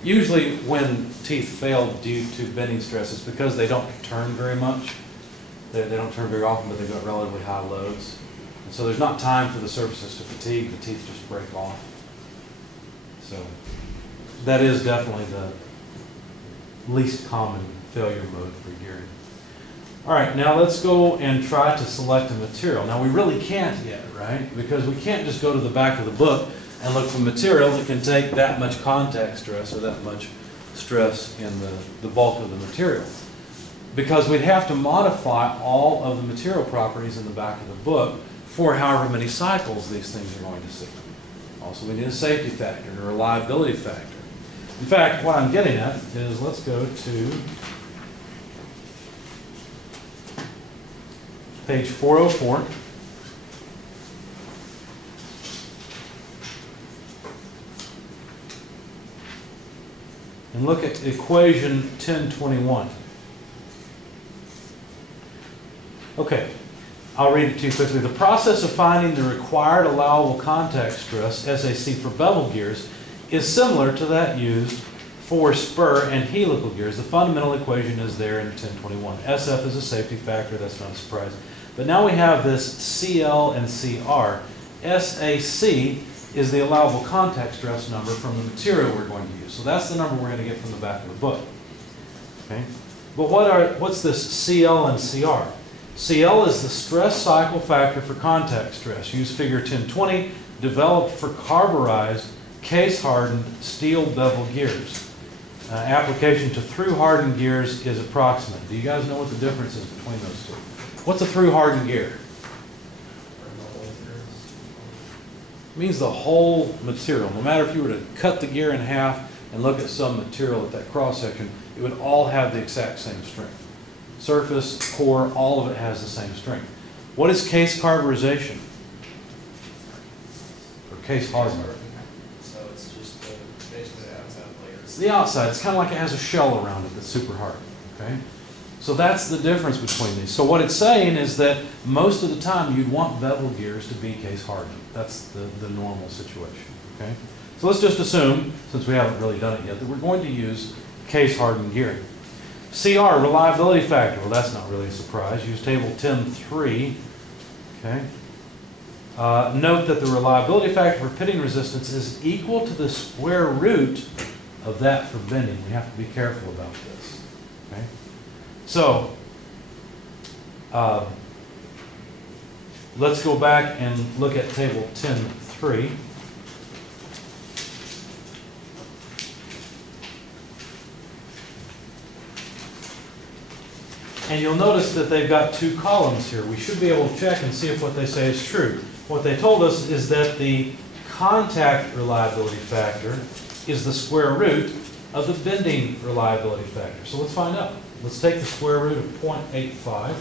Usually when teeth fail due to bending stress, it's because they don't turn very much. They don't turn very often, but they've got relatively high loads. And so there's not time for the surfaces to fatigue. The teeth just break off. So that is definitely the least common failure mode for gearing. All right, now let's go and try to select a material. Now we really can't yet, right? Because we can't just go to the back of the book and look for material that can take that much contact stress or that much stress in the bulk of the material. Because we'd have to modify all of the material properties in the back of the book for however many cycles these things are going to see. Also, we need a safety factor and a reliability factor. In fact, what I'm getting at is, let's go to page 404. And look at equation 1021. Okay, I'll read it to you quickly. The process of finding the required allowable contact stress, SAC, for bevel gears is similar to that used for spur and helical gears. The fundamental equation is there in 1021. SF is a safety factor, that's not a surprise. But now we have this CL and CR. SAC is the allowable contact stress number from the material we're going to use. So that's the number we're going to get from the back of the book. Okay? But what's this CL and CR? CL is the stress cycle factor for contact stress. Use figure 1020, developed for carburized, case-hardened steel bevel gears. Application to through-hardened gears is approximate. Do you guys know what the difference is between those two? What's a through-hardened gear? It means the whole material. No matter if you were to cut the gear in half and look at some material at that cross-section, it would all have the exact same strength. Surface, core, all of it has the same strength. What is case carburization? Or case hardening? So it's just basically the outside layer. It's the outside. It's kind of like it has a shell around it that's super hard. Okay? So that's the difference between these. So what it's saying is that most of the time you'd want bevel gears to be case hardened. That's the normal situation. Okay? So let's just assume, since we haven't really done it yet, that we're going to use case hardened gearing. CR, reliability factor. Well, that's not really a surprise. Use table 10.3. Okay. Note that the reliability factor for pitting resistance is equal to the square root of that for bending. We have to be careful about this. Okay. So, let's go back and look at table 10.3. And you'll notice that they've got two columns here. We should be able to check and see if what they say is true. What they told us is that the contact reliability factor is the square root of the bending reliability factor. So let's find out. Let's take the square root of 0.85. In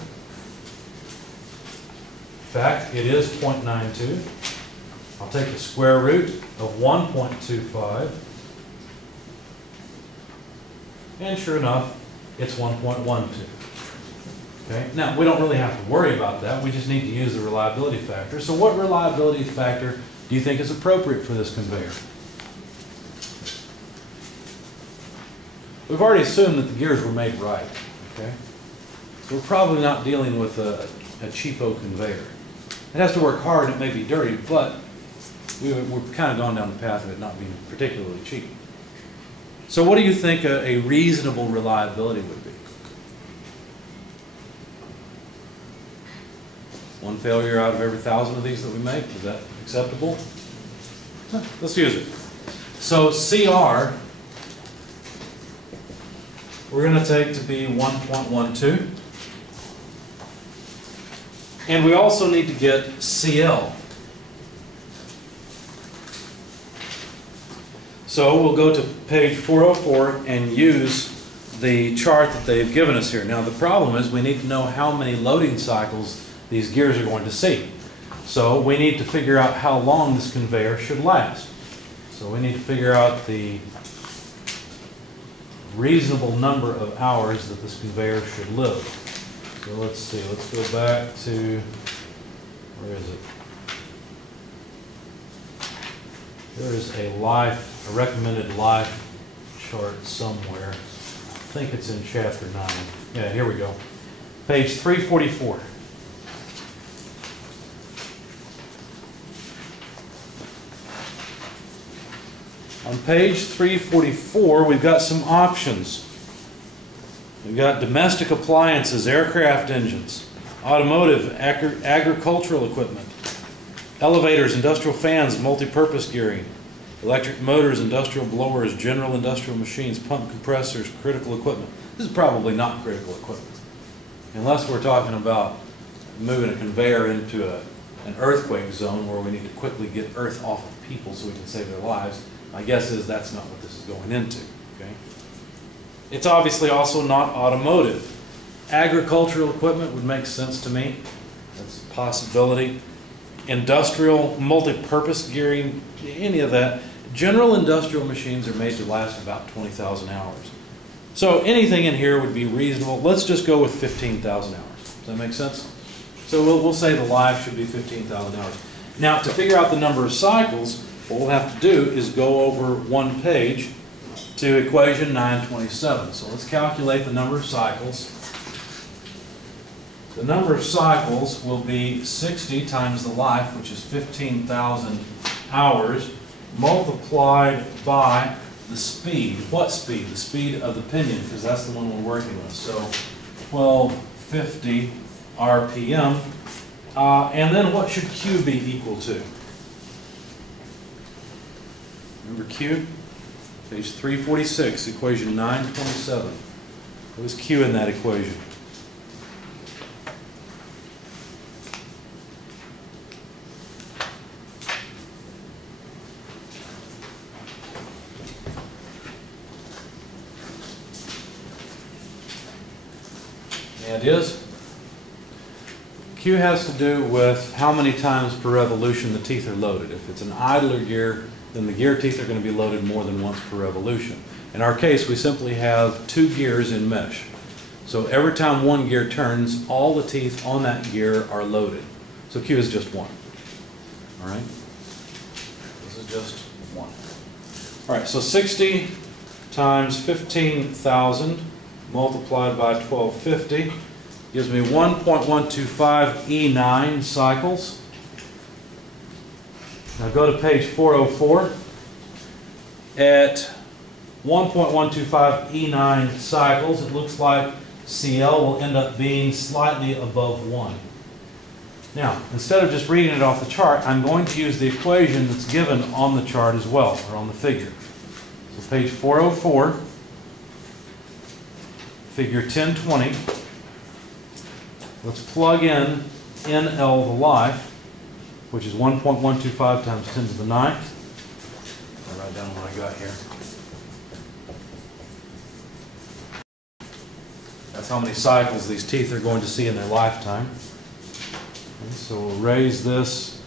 fact, it is 0.92. I'll take the square root of 1.25. And sure enough, it's 1.12. Okay? Now, we don't really have to worry about that. We just need to use the reliability factor. So what reliability factor do you think is appropriate for this conveyor? We've already assumed that the gears were made right. Okay? So we're probably not dealing with a cheapo conveyor. It has to work hard, it may be dirty, but we're kind of gone down the path of it not being particularly cheap. So what do you think a reasonable reliability would be? One failure out of every 1,000 of these that we make, is that acceptable? Let's use it. So CR, we're going to take to be 1.12. And we also need to get CL. So we'll go to page 404 and use the chart that they've given us here. Now the problem is we need to know how many loading cycles these gears are going to see. So we need to figure out how long this conveyor should last. So we need to figure out the reasonable number of hours that this conveyor should live. So let's see, let's go back to, where is it? There is a recommended life chart somewhere. I think it's in chapter 9. Yeah, here we go. Page 344. On page 344, we've got some options. We've got domestic appliances, aircraft engines, automotive, agricultural equipment, elevators, industrial fans, multi-purpose gearing, electric motors, industrial blowers, general industrial machines, pump compressors, critical equipment. This is probably not critical equipment, unless we're talking about moving a conveyor into an earthquake zone where we need to quickly get earth off of people so we can save their lives. My guess is that's not what this is going into. Okay? It's obviously also not automotive. Agricultural equipment would make sense to me. That's a possibility. Industrial, multi-purpose gearing, any of that. General industrial machines are made to last about 20,000 hours. So anything in here would be reasonable. Let's just go with 15,000 hours. Does that make sense? So we'll say the life should be 15,000 hours. Now, to figure out the number of cycles, what we'll have to do is go over one page to equation 927. So let's calculate the number of cycles. The number of cycles will be 60 times the life, which is 15,000 hours, multiplied by the speed. What speed? The speed of the pinion, because that's the one we're working with. So 1250 RPM. And then what should Q be equal to? Remember Q? Page 346, equation 927. What was Q in that equation? And it is? Q has to do with how many times per revolution the teeth are loaded. If it's an idler gear, then the gear teeth are going to be loaded more than once per revolution. In our case, we simply have 2 gears in mesh. So every time one gear turns, all the teeth on that gear are loaded. So Q is just 1. All right? This is just 1. All right, so 60 times 15,000 multiplied by 1250 gives me 1.125 E9 cycles. Now go to page 404. At 1.125 E9 cycles, it looks like CL will end up being slightly above 1. Now, instead of just reading it off the chart, I'm going to use the equation that's given on the chart as well, or on the figure. So page 404, figure 1020. Let's plug in NL, the life, which is 1.125 times 10 to the 9th. I'll write down what I got here. That's how many cycles these teeth are going to see in their lifetime. Okay, so we'll raise this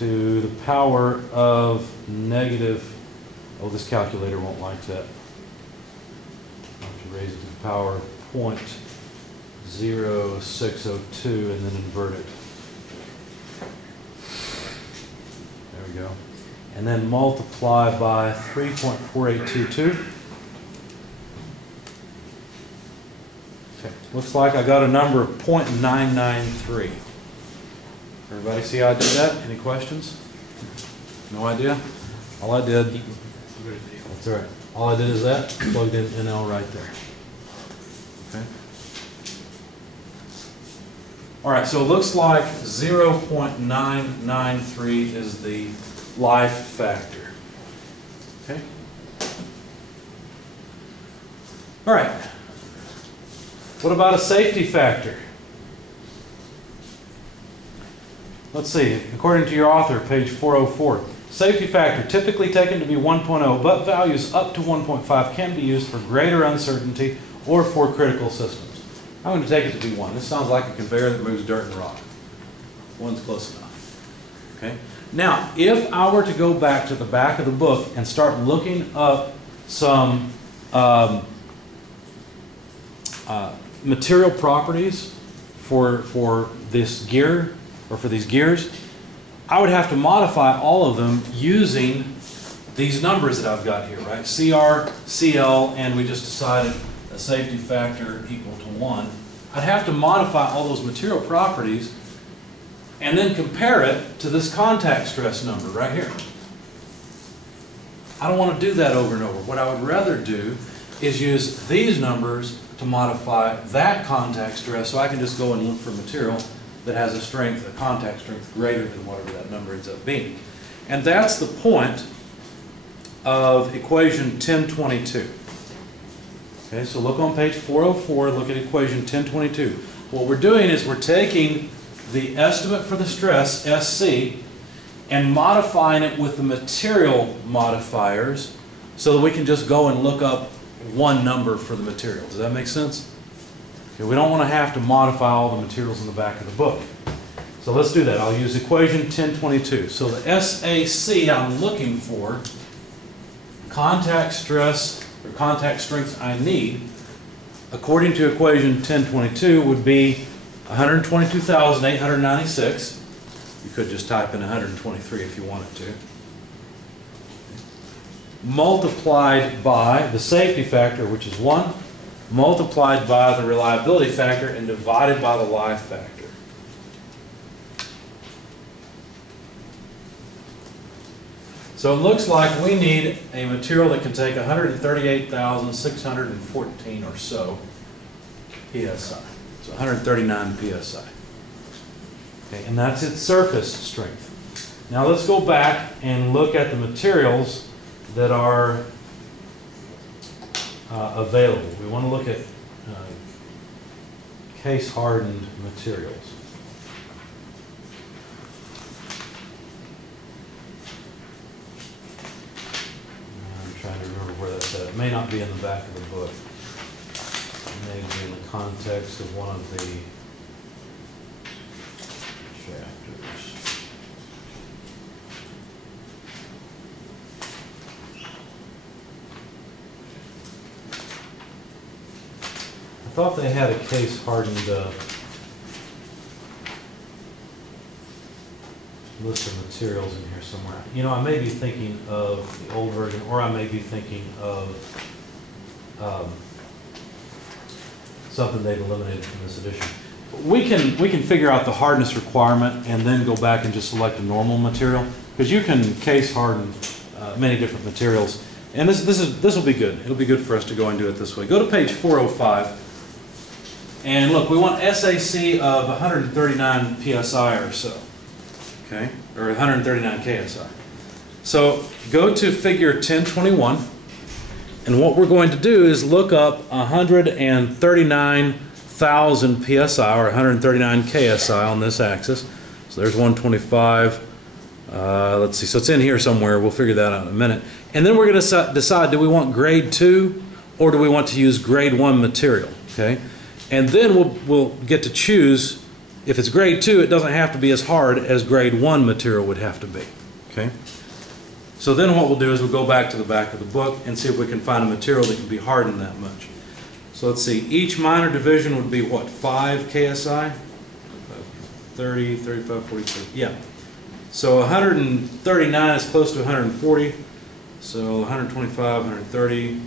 to the power of negative, oh, this calculator won't like that. I'll have to raise it to the power of 0.0602 and then invert it. There we go. And then multiply by 3.4822. Okay. Looks like I got a number of 0.993. Everybody see how I did that? Any questions? No idea? All I did, that's all right. All I did is that, plugged in NL right there. Okay. All right, so it looks like 0.993 is the life factor. Okay. All right. What about a safety factor? Let's see, according to your author, page 404, safety factor typically taken to be 1.0, but values up to 1.5 can be used for greater uncertainty or for critical systems. I'm going to take it to be 1. This sounds like a conveyor that moves dirt and rock. 1's close enough. Okay. Now, if I were to go back to the back of the book and start looking up some material properties for this gear, or for these gears, I would have to modify all of them using these numbers that I've got here, right? CR, CL, and we just decided a safety factor equal to 1. I'd have to modify all those material properties and then compare it to this contact stress number right here. I don't want to do that over and over. What I would rather do is use these numbers to modify that contact stress, so I can just go and look for material that has a strength, a contact strength greater than whatever that number ends up being. And that's the point of equation 1022. Okay, so look on page 404, look at equation 1022. What we're doing is we're taking the estimate for the stress, SC, and modifying it with the material modifiers so that we can just go and look up one number for the material. Does that make sense? Okay, we don't want to have to modify all the materials in the back of the book. So let's do that. I'll use equation 1022. So the SAC I'm looking for, contact stress or contact strength I need, according to equation 1022, would be 122,896. You could just type in 123 if you wanted to. Multiplied by the safety factor, which is 1, multiplied by the reliability factor, and divided by the life factor. So it looks like we need a material that can take 138,614 or so PSI. So 139 PSI. Okay, and that's its surface strength. Now let's go back and look at the materials that are available. We want to look at case-hardened materials. I'm trying to remember where that's at. It may not be in the back of the book. It may be in the context of one of the chapters. I thought they had a case-hardened list of materials in here somewhere. You know, I may be thinking of the old version, or I may be thinking of something they've eliminated from this edition. We can figure out the hardness requirement and then go back and just select a normal material, because you can case harden many different materials, and this will be good. It'll be good for us to go and do it this way. Go to page 405, and look, we want SAC of 139 psi or so, okay, or 139 KSI. So go to figure 1021, and what we're going to do is look up 139,000 psi or 139 KSI on this axis. So there's 125. Let's see, so it's in here somewhere. We'll figure that out in a minute. And then we're going to decide, do we want grade 2 or do we want to use grade 1 material? Okay, and then we'll get to choose. If it's grade 2, it doesn't have to be as hard as grade 1 material would have to be. Okay. So then what we'll do is we'll go back to the back of the book and see if we can find a material that can be hardened that much. So let's see, each minor division would be what, 5 KSI? 30, 35, 43, yeah. So 139 is close to 140. So 125, 130,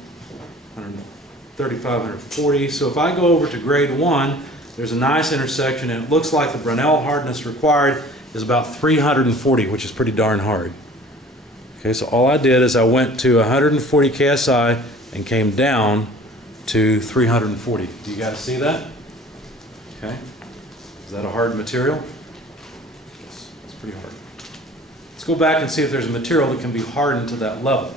135, 140. So if I go over to grade 1, there's a nice intersection, and it looks like the Brunel hardness required is about 340, which is pretty darn hard. Okay, so all I did is I went to 140 KSI and came down to 340. Do you guys see that? Okay. Is that a hard material? Yes, it's pretty hard. Let's go back and see if there's a material that can be hardened to that level.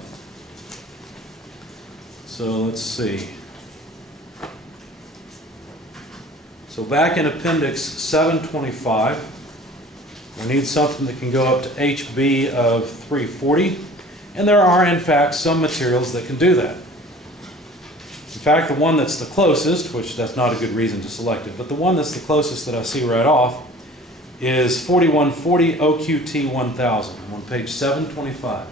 So let's see. So back in Appendix 725, we need something that can go up to HB of 340, and there are in fact some materials that can do that. In fact, the one that's the closest, which that's not a good reason to select it, but the one that's the closest that I see right off is 4140 OQT 1000. I'm on page 725.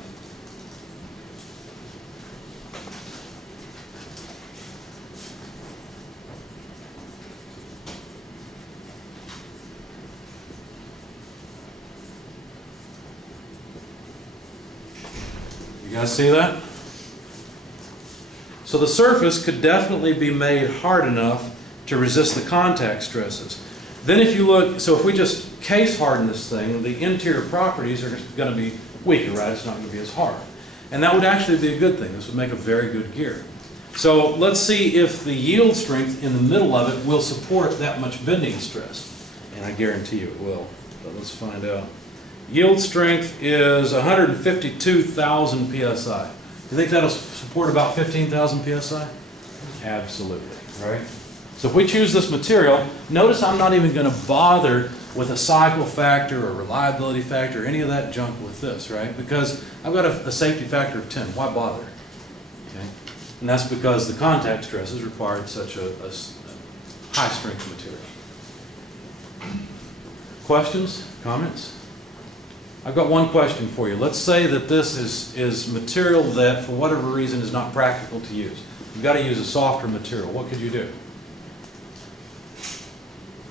You guys see that? So the surface could definitely be made hard enough to resist the contact stresses. Then if you look, so if we just case harden this thing, the interior properties are going to be weaker, right? It's not going to be as hard. And that would actually be a good thing. This would make a very good gear. So let's see if the yield strength in the middle of it will support that much bending stress. And I guarantee you it will. But let's find out. Yield strength is 152,000 psi. Do you think that'll support about 15,000 psi? Absolutely, right? So if we choose this material, notice I'm not even going to bother with a cycle factor or reliability factor or any of that junk with this, right? Because I've got a safety factor of 10. Why bother? Okay? And that's because the contact stresses required such a high strength material. Questions? Comments? I've got one question for you. Let's say that this is material that, for whatever reason, is not practical to use. You've got to use a softer material. What could you do?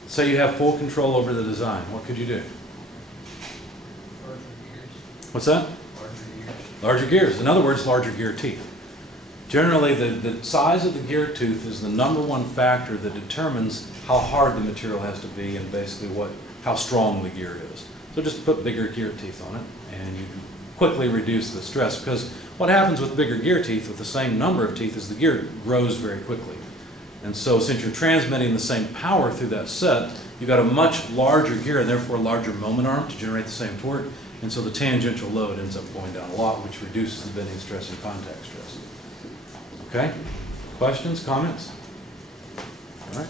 Say you have full control over the design. What could you do? Larger gears. What's that? Larger gears. Larger gears. In other words, larger gear teeth. Generally, the size of the gear tooth is the #1 factor that determines how hard the material has to be and basically how strong the gear is. So just put bigger gear teeth on it and you can quickly reduce the stress, because what happens with bigger gear teeth with the same number of teeth is the gear grows very quickly. And so since you're transmitting the same power through that set, you've got a much larger gear and therefore a larger moment arm to generate the same torque. And so the tangential load ends up going down a lot, which reduces the bending stress and contact stress. Okay? Questions, comments? All right.